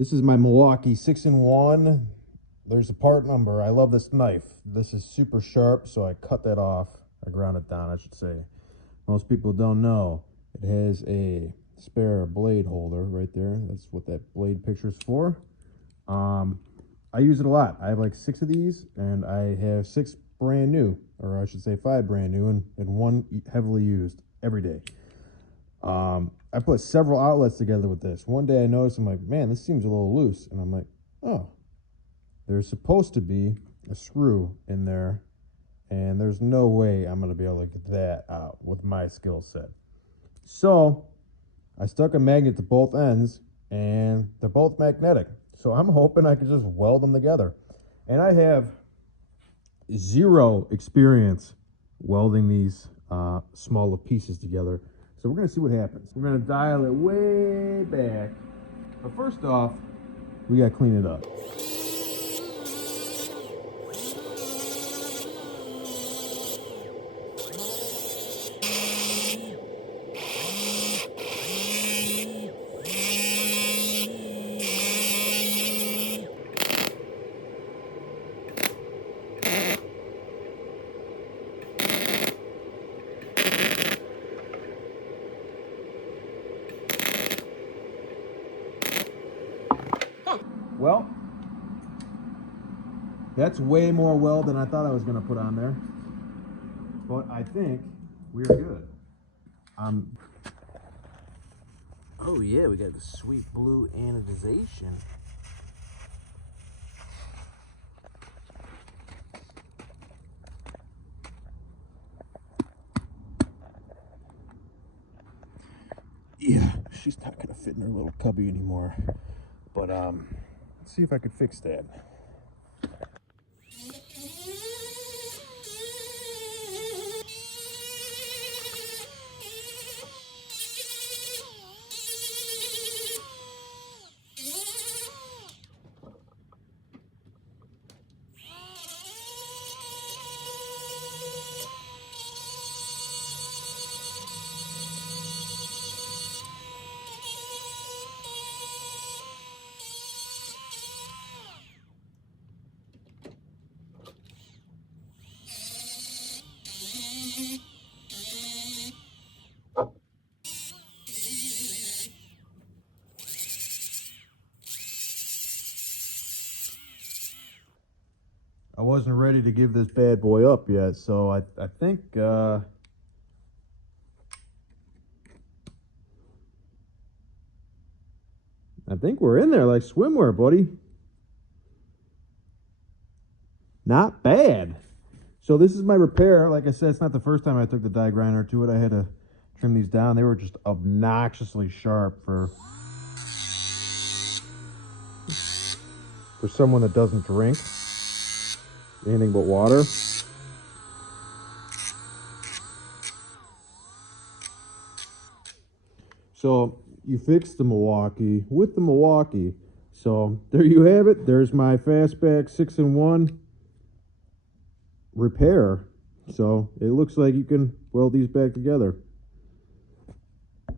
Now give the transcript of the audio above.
This is my Milwaukee 6-in-1. There's a part number. I love this knife. This is super sharp, so I cut that off. I ground it down, I should say. Most people don't know. It has a spare blade holder right there. That's what that blade picture is for. I use it a lot. I have like 6 of these, and I have 6 brand new, or I should say 5 brand new, and 1 heavily used every day. I put several outlets together with this. One day I noticed, I'm like, man, this seems a little loose. And I'm like, oh, there's supposed to be a screw in there, and there's no way I'm going to be able to get that out with my skill set. So I stuck a magnet to both ends, and they're both magnetic. So I'm hoping I can just weld them together. And I have 0 experience welding these smaller pieces together. So we're going to see what happens. We're going to dial it way back. But first off, we got to clean it up. Well, that's way more weld than I thought I was going to put on there. But I think we're good. Oh yeah, we got the sweet blue anodization. Yeah, she's not going to fit in her little cubby anymore. But let's see if I could fix that. I wasn't ready to give this bad boy up yet, so I think I think we're in there like swimwear, buddy. Not bad. So this is my repair. Like I said, it's not the first time I took the die grinder to it. I had to trim these down. They were just obnoxiously sharp for someone that doesn't drink anything but water. So you fix the Milwaukee with the Milwaukee. So there you have it. There's my fastback 6-in-1 repair. So it looks like you can weld these back together.